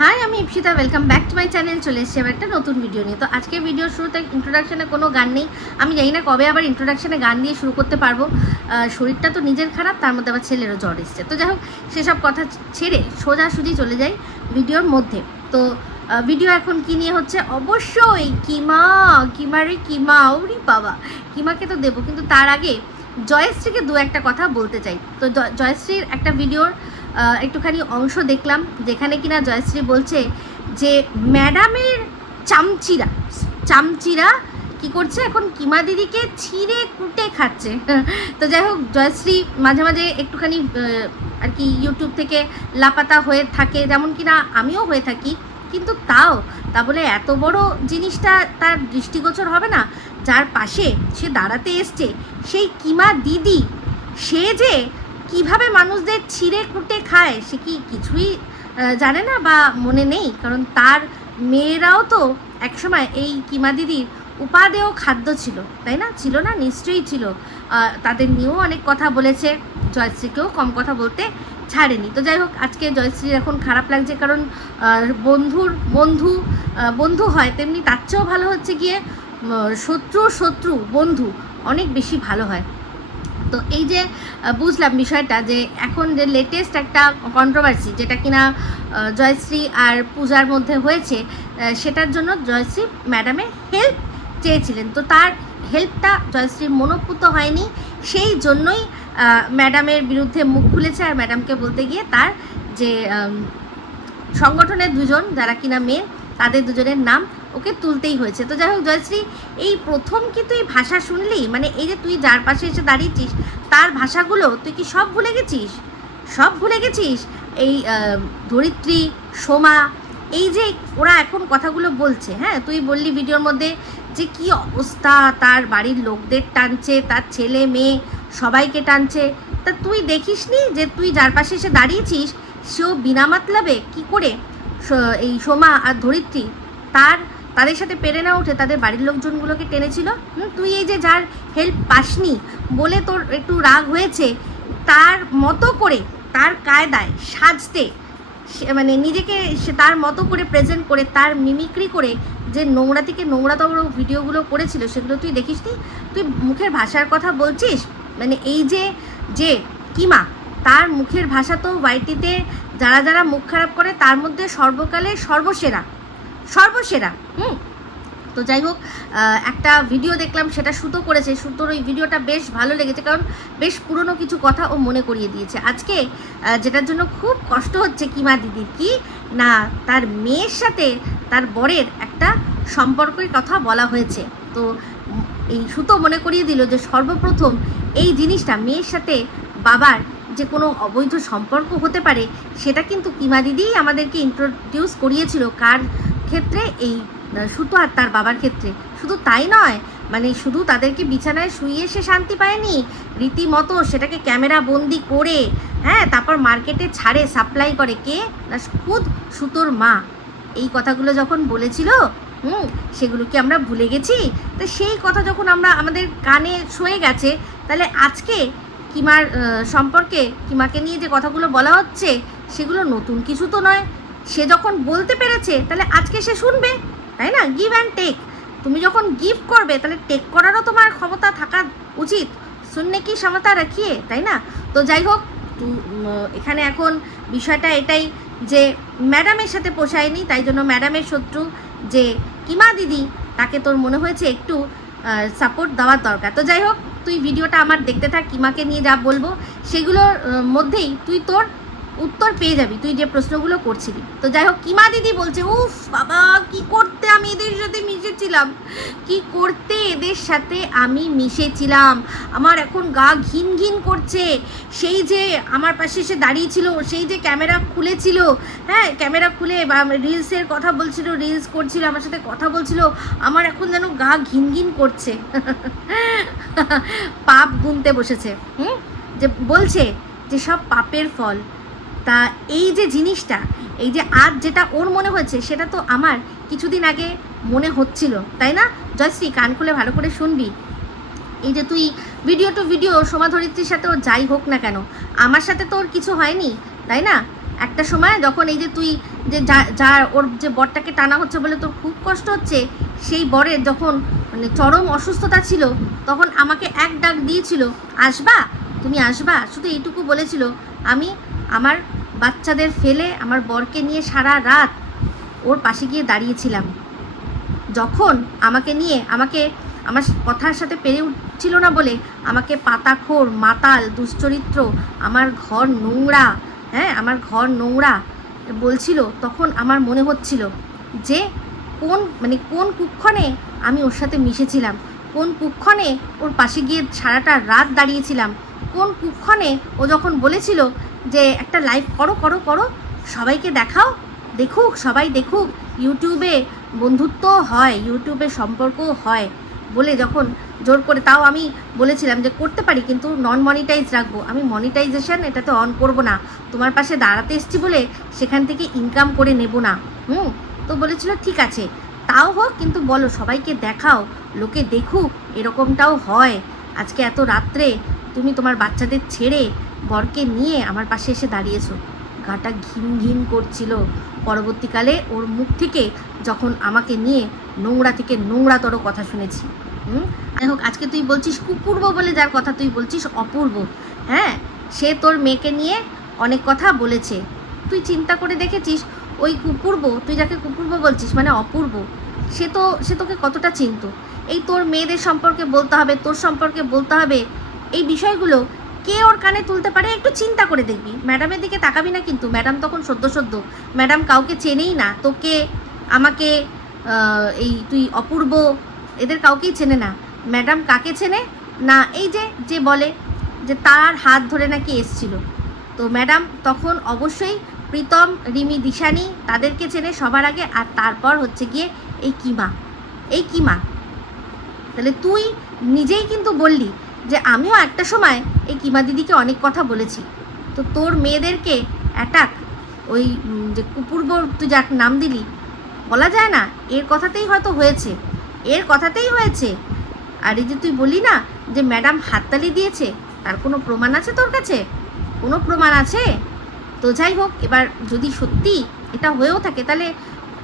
High, আমি Ipsita. Welcome back to my channel. চলে এসেছি আবার একটা নতুন ভিডিও নিয়ে। তো আজকের ভিডিওর শুরুতে ইন্ট্রোডাকশানে কোনো গান নেই। আমি জানি না কবে আবার ইন্ট্রোডাকশানে গান দিয়ে শুরু করতে পারবো। শরীরটা তো নিজের খারাপ, তার মধ্যে আবার ছেলেরও জ্বর এসছে। তো যাই হোক, সেসব কথা ছেড়ে সোজাসুজি চলে যাই ভিডিওর মধ্যে। তো ভিডিও এখন কী নিয়ে হচ্ছে, অবশ্যই কিমা ওরি বাবা, কিমাকে তো দেবো, কিন্তু তার আগে জয়শ্রীকে দু একটা কথা বলতে চাই। তো জয়শ্রীর একটা ভিডিওর একটুখানি অংশ দেখলাম, যেখানে কিনা জয়শ্রী বলছে যে ম্যাডামের চামচিরা কি করছে, এখন কিমা দিদিকে ছিঁড়ে কুটে খাচ্ছে। তো যাই হোক, জয়শ্রী মাঝে মাঝে একটুখানি আর কি ইউটিউব থেকে লাপাতা হয়ে থাকে, যেমন কিনা আমিও হয়ে থাকি, কিন্তু তা বলে এত বড় জিনিসটা তার দৃষ্টিগোচর হবে না? যার পাশে সে দাঁড়াতে এসছে, সেই কিমা দিদি, সে যে কিভাবে মানুষদের ছিঁড়ে কুটে খায় সে কি কিছুই জানে না বা মনে নেই? কারণ তার মেয়েরাও তো একসময় এই কিমা দিদির উপাদেয় খাদ্য ছিল, তাই না? ছিল না? নিশ্চয়ই ছিল। তাদের নিয়েও অনেক কথা বলেছে, জয়শ্রীকেও কম কথা বলতে ছাড়েনি। তো যাই হোক, আজকে জয়শ্রীর এখন খারাপ লাগছে, কারণ বন্ধু হয়, তেমনি তার চেয়েও ভালো হচ্ছে গিয়ে শত্রু বন্ধু অনেক বেশি ভালো হয়। তো এই যে বুঝলাম বিষয়টা, যে এখন যে লেটেস্ট একটা কন্ট্রোভার্সি যেটা কিনা জয়শ্রী আর পূজার মধ্যে হয়েছে, সেটার জন্য জয়শ্রী ম্যাডামের হেল্প চেয়েছিলেন। তো তার হেল্পটা জয়শ্রীর মনোপুত হয়নি, সেই জন্যই ম্যাডামের বিরুদ্ধে মুখ খুলেছে। আর ম্যাডামকে বলতে গিয়ে তার যে সংগঠনের দুজন যারা কিনা মেয়ে, তাদের দুজনের নাম ওকে তুলতেই হয়েছে। তো যাই হোক, জয়শ্রী, এই প্রথম কি তুই ভাষা শুনলি? মানে এই যে তুই যার পাশে এসে দাঁড়িয়েছিস, তার ভাষাগুলো তুই কি সব ভুলে গেছিস? এই ধরিত্রী, সোমা, এই যে ওরা এখন কথাগুলো বলছে, হ্যাঁ, তুই বললি ভিডিওর মধ্যে যে কি অবস্থা, তার বাড়ির লোকদের টানছে, তার ছেলে মেয়ে সবাইকে টানছে। তা তুই দেখিসনি যে তুই যার পাশে এসে দাঁড়িয়েছিস, সেও বিনা মতলবে কী করে এই সোমা আর ধরিত্রী তাদের সাথে পেরে না উঠে তাদের বাড়ির লোকজনগুলোকে টেনেছিল? তুই এই যে যার হেল্প পাসনি বলে তোর একটু রাগ হয়েছে, তার মতো করে, তার কায়দায় সাজতে, মানে নিজেকে সে তার মতো করে প্রেজেন্ট করে, তার মিমিক্রি করে যে নোংরা থেকে নোংরাতম ভিডিওগুলো করেছিল, সেগুলো তুই দেখিসনি? তুই মুখের ভাষার কথা বলছিস? মানে এই যে কিমা, তার মুখের ভাষা তো ওয়াইটিতে যারা মুখ খারাপ করে তার মধ্যে সর্বকালের সর্বসেরা। তো যাই হোক, একটা ভিডিও দেখলাম, সেটা সুতো করেছে। সুতোর ওই ভিডিওটা বেশ ভালো লেগেছে, কারণ বেশ পুরনো কিছু কথা ও মনে করিয়ে দিয়েছে। আজকে যেটার জন্য খুব কষ্ট হচ্ছে কিমা দিদির, কি না, তার মেয়ের সাথে তার বরের একটা সম্পর্কের কথা বলা হয়েছে। তো এই সুতো মনে করিয়ে দিল যে সর্বপ্রথম এই জিনিসটা, মেয়ের সাথে বাবার যে কোনো অবৈধ সম্পর্ক হতে পারে, সেটা কিন্তু কিমা দিদিই আমাদেরকে ইন্ট্রোডিউস করিয়েছিল। কার ক্ষেত্রে? এই সুতো আর তার বাবার ক্ষেত্রে। শুধু তাই নয়, মানে শুধু তাদেরকে বিছানায় শুইয়ে সে শান্তি পায়নি, রীতিমতো সেটাকে ক্যামেরা বন্দি করে, হ্যাঁ, তারপর মার্কেটে ছাড়ে, সাপ্লাই করে কে না, খুদ সুতোর মা। এই কথাগুলো যখন বলেছিল, সেগুলো কি আমরা ভুলে গেছি? তো সেই কথা যখন আমাদের কানে শোয়ে গেছে, তাহলে আজকে কিমার সম্পর্কে, কিমাকে নিয়ে যে কথাগুলো বলা হচ্ছে, সেগুলো নতুন কিছু তো নয়। সে যখন বলতে পেরেছে, তাহলে আজকে সে শুনবে, তাই না? Give and take. তুমি যখন গিভ করবে, তাহলে টেক করারও তোমার ক্ষমতা থাকা উচিত। শুনলে কি ক্ষমতা রাখিয়ে, তাই না? তো যাই হোক, এখানে এখন বিষয়টা এটাই যে ম্যাডামের সাথে পোষায়নি, তাই জন্য ম্যাডামের শত্রু যে কিমা দিদি, তাকে তোর মনে হয়েছে একটু সাপোর্ট দেওয়ার দরকার। তো যাই হোক, তুই ভিডিওটা আমার দেখতে থাক, কিমাকে নিয়ে যা বলবো সেগুলোর মধ্যেই তুই তোর উত্তর পেয়ে যাবি, তুই যে প্রশ্নগুলো করছিলি। তো যাই হোক, কিমা দিদি বলছে, উফ বাবা, কি করতে আমি এদের সাথে মিশেছিলাম, আমার এখন গা ঘিন ঘিন করছে। সেই যে আমার পাশে এসে দাঁড়িয়েছিল, সেই যে ক্যামেরা খুলেছিল, হ্যাঁ, ক্যামেরা খুলে বা রিলসের কথা বলছিল, রিলস করছিল, আমার সাথে কথা বলছিল, আমার এখন যেন গা ঘিন ঘিন করছে। পাপ গুনতে বসেছে, যে বলছে যে সব পাপের ফল। তা এই যে জিনিসটা, এই যে আজ যেটা ওর মনে হয়েছে, সেটা তো আমার কিছুদিন আগে মনে হচ্ছিল, তাই না? জয়শ্রী, কান খুলে ভালো করে শুনবি। এই যে তুই ভিডিও টু ভিডিও সোমা ধরিত্রীর সাথে ওর যাই হোক না কেন, আমার সাথে তো ওর কিছু হয়নি, তাই না? একটা সময় যখন এই যে তুই যে যা ওর যে বরটাকে টানা হচ্ছে বলে তোর খুব কষ্ট হচ্ছে, সেই বরের যখন মানে চরম অসুস্থতা ছিল তখন আমাকে এক ডাক দিয়েছিল, আসবা, তুমি আসবা, শুধু এইটুকু বলেছিল। আমি আমার বাচ্চাদের ফেলে আমার বরকে নিয়ে সারা রাত ওর পাশে গিয়ে দাঁড়িয়েছিলাম। যখন আমাকে নিয়ে আমার কথার সাথে পেরে উঠছিল না বলে আমাকে পাতাখোর, মাতাল, দুশ্চরিত্র, আমার ঘর নোংরা, হ্যাঁ আমার ঘর নোংরা বলছিল, তখন আমার মনে হচ্ছিল যে কোন কুক্ষণে আমি ওর সাথে মিশেছিলাম, কোন কুক্ষণে ওর পাশে গিয়ে সারাটা রাত দাঁড়িয়েছিলাম, কোন কুক্ষণে ও যখন বলেছিল যে একটা লাইভ করো করো করো, সবাইকে দেখাও, দেখুক, সবাই দেখুক, ইউটিউবে বন্ধুত্ব হয়, ইউটিউবে সম্পর্ক হয় বলে যখন জোর করে, তাও আমি বলেছিলাম যে করতে পারি কিন্তু নন মনিটাইজ রাখবো, আমি মনিটাইজেশন এটাতে অন করব না, তোমার পাশে দাঁড়াতে এসছি বলে সেখান থেকে ইনকাম করে নেব না। তো বলেছিল ঠিক আছে তাও হোক, কিন্তু বলো সবাইকে দেখাও, লোকে দেখুক এরকমটাও হয়। আজকে এত রাত্রে তুমি তোমার বাচ্চাদের ছেড়ে বরকে নিয়ে আমার পাশে এসে দাঁড়িয়েছো, গাটা ঘিন ঘিন করছিল। পরবর্তীকালে ওর মুখ থেকে যখন আমাকে নিয়ে নোংরা থেকে নোংরাতর কথা শুনেছি। যাই হোক, আজকে তুই বলছিস কুপূর্ব বলে যার কথা তুই বলছিস অপূর্ব, হ্যাঁ সে তোর মেয়েকে নিয়ে অনেক কথা বলেছে। তুই চিন্তা করে দেখেছিস ওই কুপূর্ব, তুই যাকে কুপূর্ব বলছিস মানে অপূর্ব, সে তোকে কতটা চিনত? এই তোর মেয়েদের সম্পর্কে বলতে হবে, তোর সম্পর্কে বলতে হবে, এই বিষয়গুলো কে ওর কানে তুলতে পারে? একটু চিন্তা করে দেখবি। ম্যাডামের দিকে তাকাবি না কিন্তু, ম্যাডাম তখন সদ্য ম্যাডাম কাউকে চেনেই না, তোকে, আমাকে, এই তুই অপূর্ব, এদের কাউকেই চেনে না। ম্যাডাম কাকে চেনে না? এই যে বলে যে তার হাত ধরে নাকি এসছিল, তো ম্যাডাম তখন অবশ্যই প্রীতম, রিমি, দিশানি তাদেরকে চেনে সবার আগে, আর তারপর হচ্ছে গিয়ে এই কিমা। তাহলে তুই নিজেই কিন্তু বললি যে আমিও একটা সময় এই কিমা দিদিকে অনেক কথা বলেছি। তো তোর মেয়েদেরকে অ্যাটাক, ওই যে কুপূর্ব তুই যার নাম দিলি, বলা যায় না, এর কথাতেই হয়তো হয়েছে, এর কথাতেই হয়েছে। আর এই যে তুই বললি না যে ম্যাডাম হাততালি দিয়েছে, তার কোনো প্রমাণ আছে তোর কাছে? কোনো প্রমাণ আছে? তো যাই হোক, এবার যদি সত্যি এটা হয়েও থাকে তাহলে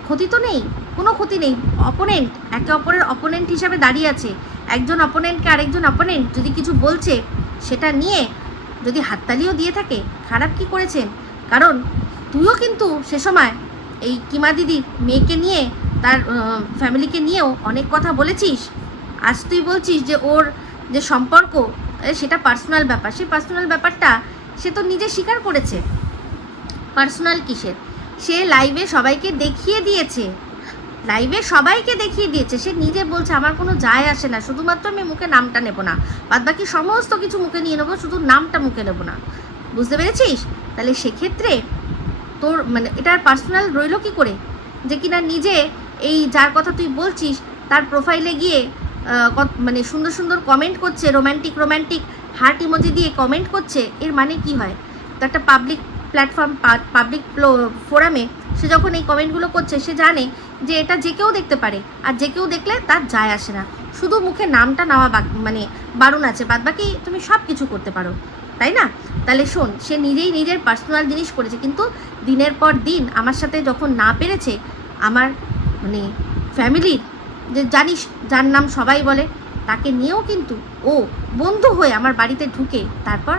ক্ষতি তো নেই, কোনো ক্ষতি নেই। অপোনেন্ট একে অপরের অপোনেন্ট হিসাবে দাঁড়িয়ে আছে, একজন অপোনেন্টকে আরেকজন অপোনেন্ট যদি কিছু বলছে সেটা নিয়ে যদি হাততালিও দিয়ে থাকে, খারাপ কি করেছেন? কারণ তুইও কিন্তু সে সময় এই কিমা দিদির মেয়েকে নিয়ে, তার ফ্যামিলিকে নিয়েও অনেক কথা বলেছিস। আজ তুই বলছিস যে ওর যে সম্পর্ক সেটা পার্সোনাল ব্যাপার, সেই পার্সোনাল ব্যাপারটা সে তো নিজে স্বীকার করেছে। পার্সোনাল কিসের? সে লাইভে সবাইকে দেখিয়ে দিয়েছে, সে নিজে বলছে আমার কোনো যায় আসে না, শুধুমাত্র আমি মুখে নামটা নেব না, বাদবাকি সমস্ত কিছু মুখে নিয়ে নেবো, শুধু নামটা মুখে নেব না। বুঝতে পেরেছিস? তাহলে সেক্ষেত্রে তোর মানে এটার পার্সোনাল রইল কি করে? যে কিনা নিজে এই যার কথা তুই বলছিস তার প্রোফাইলে গিয়ে মানে সুন্দর সুন্দর কমেন্ট করছে, রোম্যান্টিক হার্ট ইমোজি দিয়ে কমেন্ট করছে, এর মানে কি হয়? তো একটা পাবলিক প্ল্যাটফর্ম, পাবলিক ফোরামে সে যখন এই কমেন্টগুলো করছে, সে জানে যে এটা যে কেউ দেখতে পারে, আর যে কেউ দেখলে তার যায় আসে না, শুধু মুখে নামটা নেওয়া মানে বারণ আছে, বাদবাকি তুমি সব কিছু করতে পারো, তাই না? তাহলে শোন, সে নিজেই নিজের পার্সোনাল জিনিস করেছে, কিন্তু দিনের পর দিন আমার সাথে যখন না পেরেছে, আমার মানে ফ্যামিলির যে জানিস যার নাম সবাই বলে, তাকে নিয়েও কিন্তু ও বন্ধু হয়ে আমার বাড়িতে ঢুকে তারপর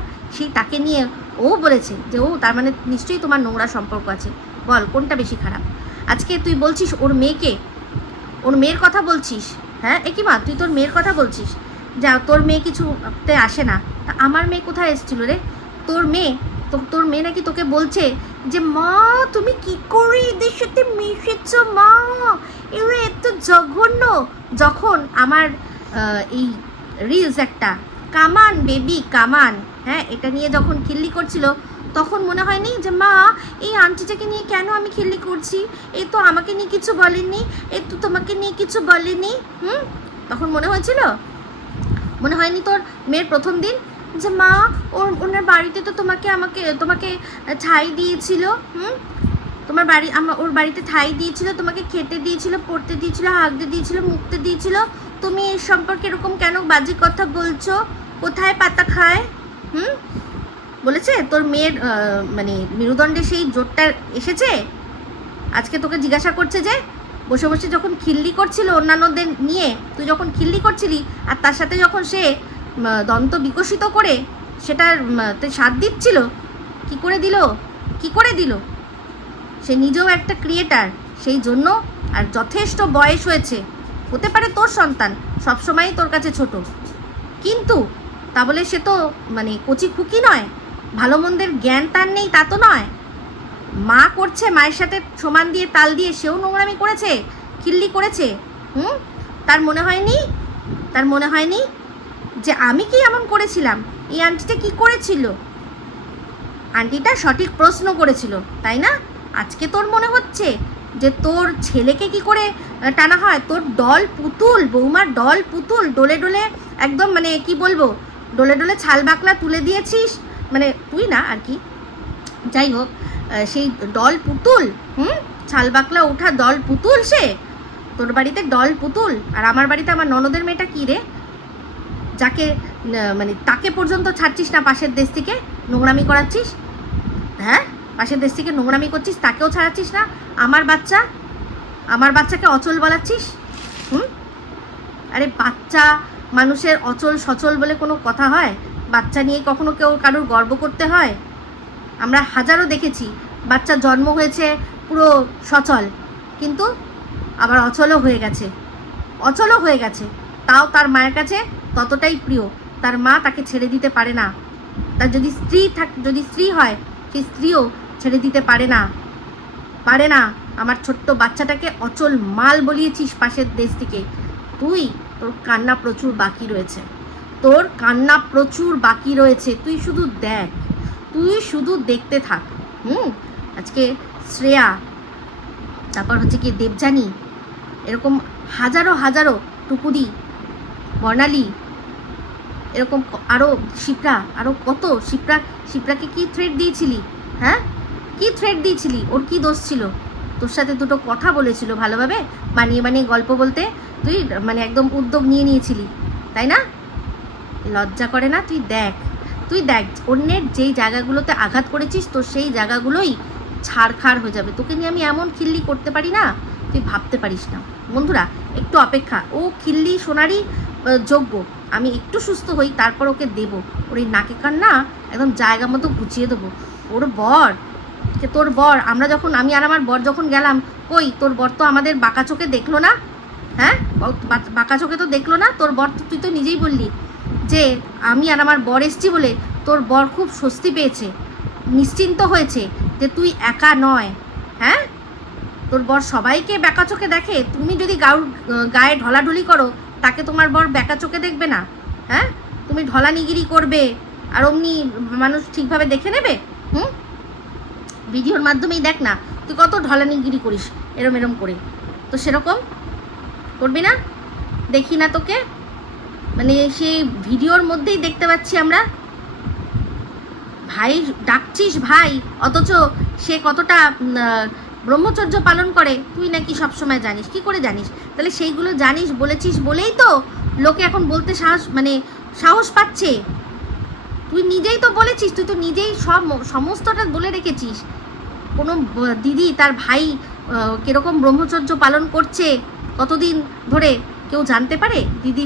তাকে নিয়ে ও বলেছে যে ও তার মানে নিশ্চয়ই তোমার নোংরা সম্পর্ক আছে। বল কোনটা বেশি খারাপ? আজকে তুই বলছিস ওর মেয়ের কথা বলছিস, হ্যাঁ একিমা তুই তোর মেয়ের কথা বলছিস, যা তোর মেয়ে কিছুতে আসে না, তা আমার মেয়ে কোথায় এসেছিল রে? তোর মেয়ে নাকি তোকে বলছে যে মা তুমি কি করে এদের সাথে মিশেছ মা, এরা এত জঘন্য। যখন আমার এই রিলস একটা কামান বেবি কামান, হ্যাঁ এটা নিয়ে যখন খিল্লি করছিল, তখন মনে হয়নি যে মা এই আন্টিটাকে নিয়ে কেন আমি খিল্লি করছি, এই তো আমাকে নিয়ে কিছু বলেনি, এই তো তোমাকে নিয়ে কিছু বলেনি, তখন মনে হয়েছিল? মনে হয়নি তোর মেয়ের প্রথম দিন যে মা ওনার বাড়িতে তো তোমাকে ঠাঁই দিয়েছিল, ওর বাড়িতে ঠাঁই দিয়েছিল, তোমাকে খেতে দিয়েছিল, পড়তে দিয়েছিল, হাগতে দিয়েছিল, মুখতে দিয়েছিল, তুমি এর সম্পর্কে এরকম কেন বাজে কথা বলছো? কোথায় পাতা খায়? বলেছে তোর মেয়ের মানে মেরুদণ্ডে সেই জোরটা এসেছে? আজকে তোকে জিজ্ঞাসা করছে যে বসে বসে যখন খিল্লি করছিল অন্যান্যদের নিয়ে, তুই যখন খিল্লি করছিলি আর তার সাথে যখন সে দন্ত বিকশিত করে সেটার স্বাদ দিচ্ছিল, কি করে দিল? কি করে দিল? সে নিজেও একটা ক্রিয়েটার, সেই জন্য। আর যথেষ্ট বয়স হয়েছে, হতে পারে তোর সন্তান সবসময়ই তোর কাছে ছোট, কিন্তু তা বলে সে তো মানে কচি খুকি নয়, ভালো মন্দের জ্ঞান তার নেই তা তো নয়। মা করছে, মায়ের সাথে সমান দিয়ে তাল দিয়ে সেও নোংরামি করেছে, খিল্লি করেছে। তার মনে হয়নি? তার মনে হয়নি যে আমি কি এমন করেছিলাম, এই আন্টিটা কি করেছিল? আন্টিটা সঠিক প্রশ্ন করেছিল, তাই না? আজকে তোর মনে হচ্ছে যে তোর ছেলেকে কি করে টানা হয়? তোর ডল পুতুল, বৌমার ডল পুতুল ডোলে ডোলে একদম মানে কি বলবো, ডোলে ডোলে ছাল বাকলা তুলে দিয়েছিস, মানে তুই না আর কি, যাই হোক, সেই ডল পুতুল, ছাল বাকলা ওঠা ডল পুতুল সে। তোর বাড়িতে ডল পুতুল, আর আমার বাড়িতে আমার ননদের মেয়েটা কী রে, যাকে মানে তাকে পর্যন্ত ছাড়ছিস না, পাশের দেশ থেকে নোংরামি করাচ্ছিস। হ্যাঁ, পাশের দেশ থেকে নোংরামি করছিস, তাকেও ছাড়াচ্ছিস না। আমার বাচ্চাকে অচল বলাচ্ছিস। আরে বাচ্চা মানুষের অচল সচল বলে কোনো কথা হয়? বাচ্চা নিয়ে কখনো কেউ কারোর গর্ব করতে হয়? আমরা হাজারো দেখেছি বাচ্চা জন্ম হয়েছে পুরো সচল, কিন্তু আবার অচলও হয়ে গেছে, তাও তার মায়ের কাছে ততটাই প্রিয়। তার মা তাকে ছেড়ে দিতে পারে না। তার যদি স্ত্রী হয়, সেই স্ত্রীও ছেড়ে দিতে পারে না। আমার ছোট্ট বাচ্চাটাকে অচল মাল বলিয়েছিস পাশের দেশ থেকে। তোর কান্না প্রচুর বাকি রয়েছে, তুই শুধু দেখতে থাক। আজকে শ্রেয়া, তারপর হচ্ছে কি দেবযানী, এরকম হাজারো টুকুদি, বর্ণালী, এরকম আরও শিপ্রা, আরও কত। শিপ্রাকে কি থ্রেট দিয়েছিলি? হ্যাঁ, কি থ্রেট দিয়েছিলি? ওর কি দোষ ছিল? তোর সাথে দুটো কথা বলেছিল ভালোভাবে, বানিয়ে গল্প বলতে তুই মানে একদম উদ্যোগ নিয়েছিলি, তাই না? লজ্জা করে না? তুই দেখ অন্যের যেই জায়গাগুলোতে আঘাত করেছিস, তোর সেই জায়গাগুলোই ছাড়খাড় হয়ে যাবে। তোকে নিয়ে আমি এমন খিল্লি করতে পারি না, তুই ভাবতে পারিস না। বন্ধুরা, একটু অপেক্ষা, ও খিল্লি শোনারই যোগ্য। আমি একটু সুস্থ হই, তারপর ওকে দেবো। ওর এই নাকে কান্না একদম জায়গা মতো গুছিয়ে দেবো। তোর বর আমি আর আমার বর যখন গেলাম, কই তোর বর তো আমাদের বাঁকা চোখে দেখলো না। হ্যাঁ, বাঁকা চোখে তো দেখলো না তোর বর। তুই তো নিজেই বললি যে আমি আর আমার বর এসছি বলে তোর বর খুব স্বস্তি পেয়েছে, নিশ্চিন্ত হয়েছে যে তুই একা নয়। হ্যাঁ, তোর বর সবাইকে ব্যাকা চোখে দেখে, তুমি যদি গায়ে ঢলাঢলি করো, তাকে তোমার বর ব্যাকা চোখে দেখবে না? হ্যাঁ, তুমি ঢলানিগিরি করবে আর অমনি মানুষ ঠিকভাবে দেখে নেবে? ভিডিওর মাধ্যমেই দেখ না, তুই কত ঢলানিগিরি করিস এরম করে। তো সেরকম করবি না? দেখি না তোকে, মানে সেই ভিডিওর মধ্যেই দেখতে পাচ্ছি আমরা। ভাই ডাকছিস ভাই, অথচ সে কতটা ব্রহ্মচর্য পালন করে তুই নাকি সবসময় জানিস। কি করে জানিস? তাহলে সেইগুলো জানিস বলেছিস বলেই তো লোকে এখন বলতে সাহস পাচ্ছে। তুই নিজেই তো বলেছিস, তুই তো নিজেই সমস্তটা বলে রেখেছিস। কোনো দিদি তার ভাই কীরকম ব্রহ্মচর্য পালন করছে কতদিন ধরে কেউ জানতে পারে? দিদি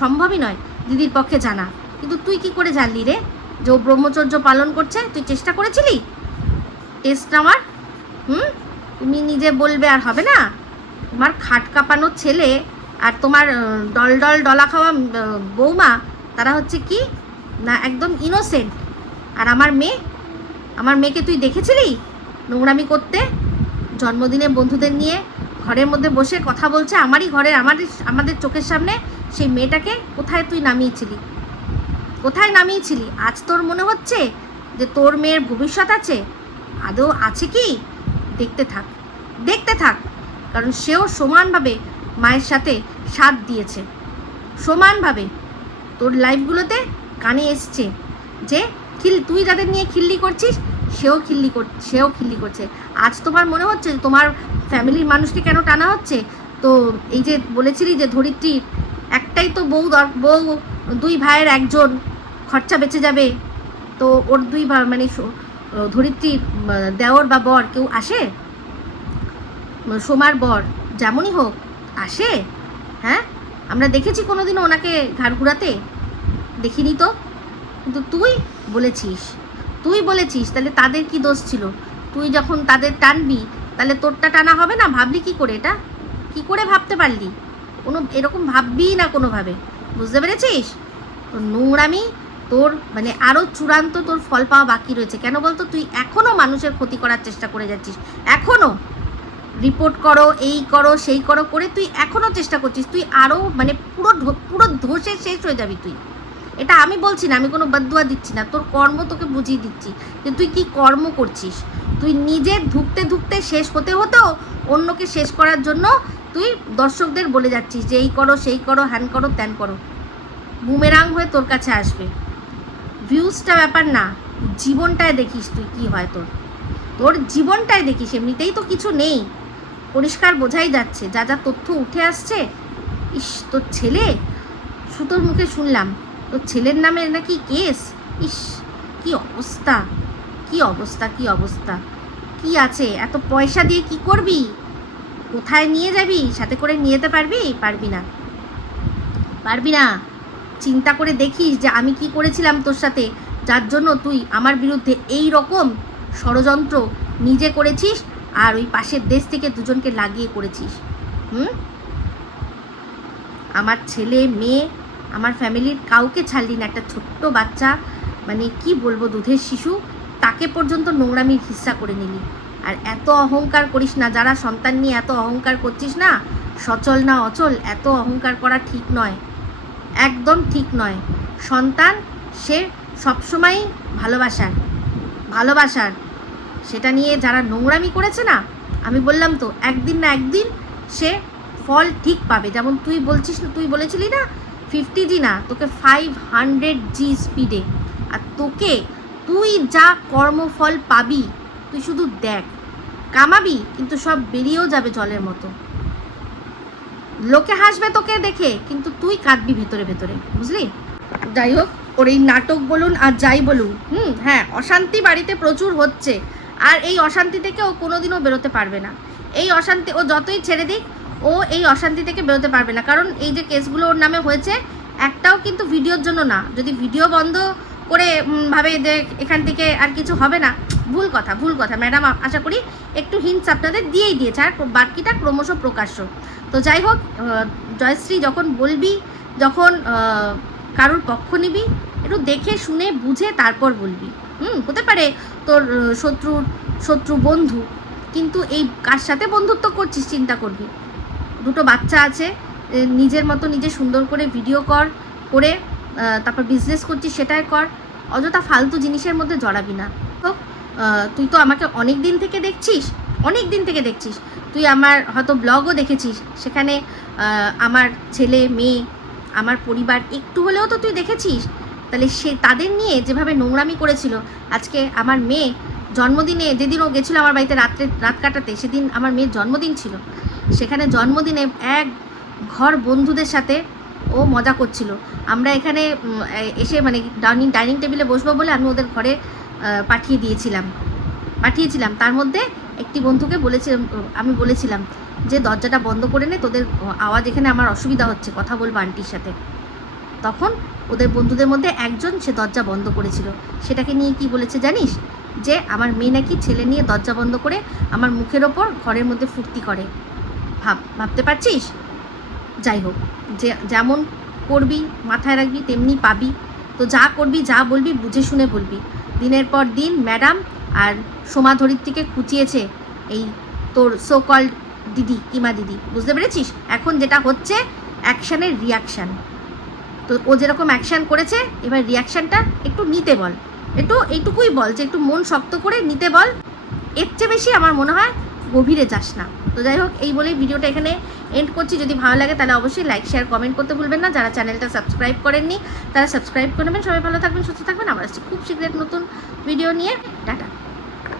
সম্ভবই নয় দিদির পক্ষে জানা। কিন্তু তুই কি করে জানলি রে যে ও ব্রহ্মচর্য পালন করছে? তুই চেষ্টা করেছিলি টেস্ট নেওয়ার? তুমি নিজে বলবে আর হবে না? তোমার খাট কাঁপানো ছেলে আর তোমার ডলা খাওয়া বৌমা, তারা হচ্ছে কি না একদম ইনোসেন্ট। আর আমার মেয়েকে তুই দেখেছিলি নোংরামি করতে? জন্মদিনে বন্ধুদের নিয়ে ঘরের মধ্যে বসে কথা বলছে, আমারই ঘরে, আমাদের চোখের সামনে। সেই মেয়েটাকে কোথায় তুই নামিয়েছিলি? আজ তোর মনে হচ্ছে যে তোর মেয়ের ভবিষ্যৎ আছে? আদৌ আছে কি? দেখতে থাক, কারণ সেও সমানভাবে মায়ের সাথে সাথ দিয়েছে, সমানভাবে তোর লাইফগুলোতে কানে এসছে যে তুই যাদের নিয়ে খিল্লি করছিস সেও খিল্লি করছে। আজ তোমার মনে হচ্ছে তোমার ফ্যামিলির মানুষকে কেন টানা হচ্ছে? তো এই যে বলেছিলি যে ধরিত্রীর একটাই তো বউ, দুই ভাইয়ের একজন, খরচা বেঁচে যাবে, তো ওর দুই মানে ধরিত্রীর দেওর বা বর কেউ আসে? সোমার বর যেমনই হোক আসে? হ্যাঁ, আমরা দেখেছি কোনোদিনও ওনাকে ঘাড় ঘুরাতে? দেখিনি তো। কিন্তু তুই বলেছিস, তাহলে তাদের কি দোষ ছিল? তুই যখন তাদের টানবি তাহলে তোরটা টানা হবে না? ভাবলি কি করে এটা? কি করে ভাবতে পারলি? কোনো এরকম ভাববি না কোনোভাবে, বুঝতে পেরেছিস? তোর নোংরামি, তোর মানে আরও চূড়ান্ত তোর ফল পাওয়া বাকি রয়েছে। কেন বলতো? তুই এখনও মানুষের ক্ষতি করার চেষ্টা করে যাচ্ছিস, এখনও রিপোর্ট করো, এই করো, সেই করো করে তুই এখনও চেষ্টা করছিস। তুই আরও মানে পুরো ধসে শেষ হয়ে যাবি তুই। এটা আমি বলছি না, আমি কোনো বদদুয়া দিচ্ছি না, তোর কর্ম তোকে বুঝিয়ে দিচ্ছি যে তুই কি কর্ম করছিস। তুই নিজে ধুকতে শেষ হতেও অন্যকে শেষ করার জন্য তুই দর্শকদের বলে যাচ্ছিস যে এই করো, সেই করো, হ্যান করো, ত্যান করো। বুমেরাং হয়ে তোর কাছে আসবে। ভিউজটা ব্যাপার না, জীবনটায় দেখিস তুই কি হয়। তোর জীবনটায় দেখিস, এমনিতেই তো কিছু নেই, পরিষ্কার বোঝাই যাচ্ছে। যা যা তথ্য উঠে আসছে, ইস তোর ছেলে, সুতোর মুখে শুনলাম তোর ছেলের নামে নাকি কেস। ইস কি অবস্থা, কি আছে? এত পয়সা দিয়ে কি করবি? কোথায় নিয়ে যাবি? সাথে করে নিয়ে যেতে পারবি না। চিন্তা করে দেখিস যে আমি কি করেছিলাম তোর সাথে, যার জন্য তুই আমার বিরুদ্ধে এই রকম ষড়যন্ত্র নিজে করেছিস আর ওই পাশের দেশ থেকে দুজনকে লাগিয়ে করেছিস। আমার ছেলে মেয়ে, আমার ফ্যামিলির কাউকে ছাড়লি না। একটা ছোট্ট বাচ্চা, মানে কি বলবো, দুধের শিশু, তাকে পর্যন্ত নোংরামির হিস্সা করে নিলি। আর এত অহংকার করিস না, যারা সন্তান নিয়ে এত অহংকার করছিস না, সচল না অচল, এত অহংকার করা ঠিক নয়, একদম ঠিক নয়। সন্তান সে সবসময়ই ভালোবাসার সেটা নিয়ে যারা নোংরামি করেছে না, আমি বললাম তো একদিন না একদিন সে ফল ঠিক পাবে। যেমন তুই বলেছিলি না 50G না, তোকে 500G স্পিডে। আর তুই যা কর্মফল পাবি তুই শুধু দেখ, কামাবি কিন্তু সব বেরিয়েও যাবে জলের মতো। লোকে হাসবে তোকে দেখে, কিন্তু তুই কাঁদবি ভেতরে, বুঝলি? যাই হোক, ওর এই নাটক বলুন আর যাই বলুন, হ্যাঁ, অশান্তি বাড়িতে প্রচুর হচ্ছে। আর এই অশান্তি থেকে ও কোনোদিনও বেরোতে পারবে না। এই অশান্তি ও যতই ছেড়ে দিক, ও এই অশান্তি থেকে বেরোতে পারবে না। কারণ এই যে কেসগুলো ওর নামে হয়েছে, একটাও কিন্তু ভিডিওর জন্য না। যদি ভিডিও বন্ধ করে ভাবে যে এখান থেকে আর কিছু হবে না, ভুল কথা। ম্যাডাম আশা করি একটু হিন্টস আপনাদের দিয়েই দিয়েছে, আর বাকিটা ক্রমশ প্রকাশ্য। তো যাই হোক, জয়শ্রী যখন বলবি, যখন কারোর পক্ষ নিবি, একটু দেখে শুনে বুঝে তারপর বলবি। হতে পারে তোর শত্রু বন্ধু, কিন্তু এই কার সাথে বন্ধুত্ব করছিস চিন্তা করবি। দুটো বাচ্চা আছে, নিজের মতো নিজে সুন্দর করে ভিডিও করে তারপর বিজনেস করছিস, সেটাই কর। অযথা ফালতু জিনিসের মধ্যে জড়াবি না। তো তুই তো আমাকে অনেক দিন থেকে দেখছিস। তুই আমার হয়তো ব্লগও দেখেছিস, সেখানে আমার ছেলে মেয়ে, আমার পরিবার একটু হলেও তো তুই দেখেছিস। তাহলে তাদের নিয়ে যেভাবে নোংরামি করেছিল, আজকে আমার মেয়ে জন্মদিনে, যেদিন ও গেছিলো আমার বাড়িতে রাত কাটাতে, সেদিন আমার মেয়ের জন্মদিন ছিল। সেখানে জন্মদিনে এক ঘর বন্ধুদের সাথে ও মজা করছিল। আমরা এখানে এসে মানে ডাইনিং টেবিলে বসবো বলে আমি ওদের ঘরে পাঠিয়েছিলাম। তার মধ্যে একটি বন্ধুকে আমি বলেছিলাম যে দরজাটা বন্ধ করে নে, তোদের আওয়াজ এখানে আমার অসুবিধা হচ্ছে, কথা বলবো আন্টির সাথে। তখন ওদের বন্ধুদের মধ্যে একজন সে দরজা বন্ধ করেছিল। সেটাকে নিয়ে কি বলেছে জানিস? যে আমার মেয়ে নাকি ছেলে নিয়ে দরজা বন্ধ করে আমার মুখের ওপর ঘরের মধ্যে ফুর্তি করে। ভাবতে পারছিস? যাই হোক, যেমন করবি মাথায় রাখবি তেমনি পাবি। তো যা করবি, যা বলবি, বুঝে শুনে বলবি। দিনের পর দিন ম্যাডাম আর সোমা ধরিত্রীকে খুঁচিয়েছে এই তোর সো কল্ড দিদি, কিমা দিদি, বুঝতে পেরেছিস? এখন যেটা হচ্ছে অ্যাকশানের রিয়াকশান। তো ও যেরকম অ্যাকশান করেছে, এবার রিয়াকশানটা একটু নিতে বল, এইটুকুই বল যে একটু মন শক্ত করে নিতে বল। এর চেয়ে বেশি আমার মনে হয় গভীরে যাস না। তো যাই হোক, এই বলেই ভিডিওটা এখানে এন্ড করছি। যদি ভালো লাগে তাহলে অবশ্যই লাইক, শেয়ার, কমেন্ট করতে ভুলবেন না। যারা চ্যানেলটা সাবস্ক্রাইব করেননি তারা সাবস্ক্রাইব করে নেবেন। সবাই ভালো থাকবেন, সুস্থ থাকবেন। আবার আসছি খুব শীঘ্র নতুন ভিডিও নিয়ে। টাটা।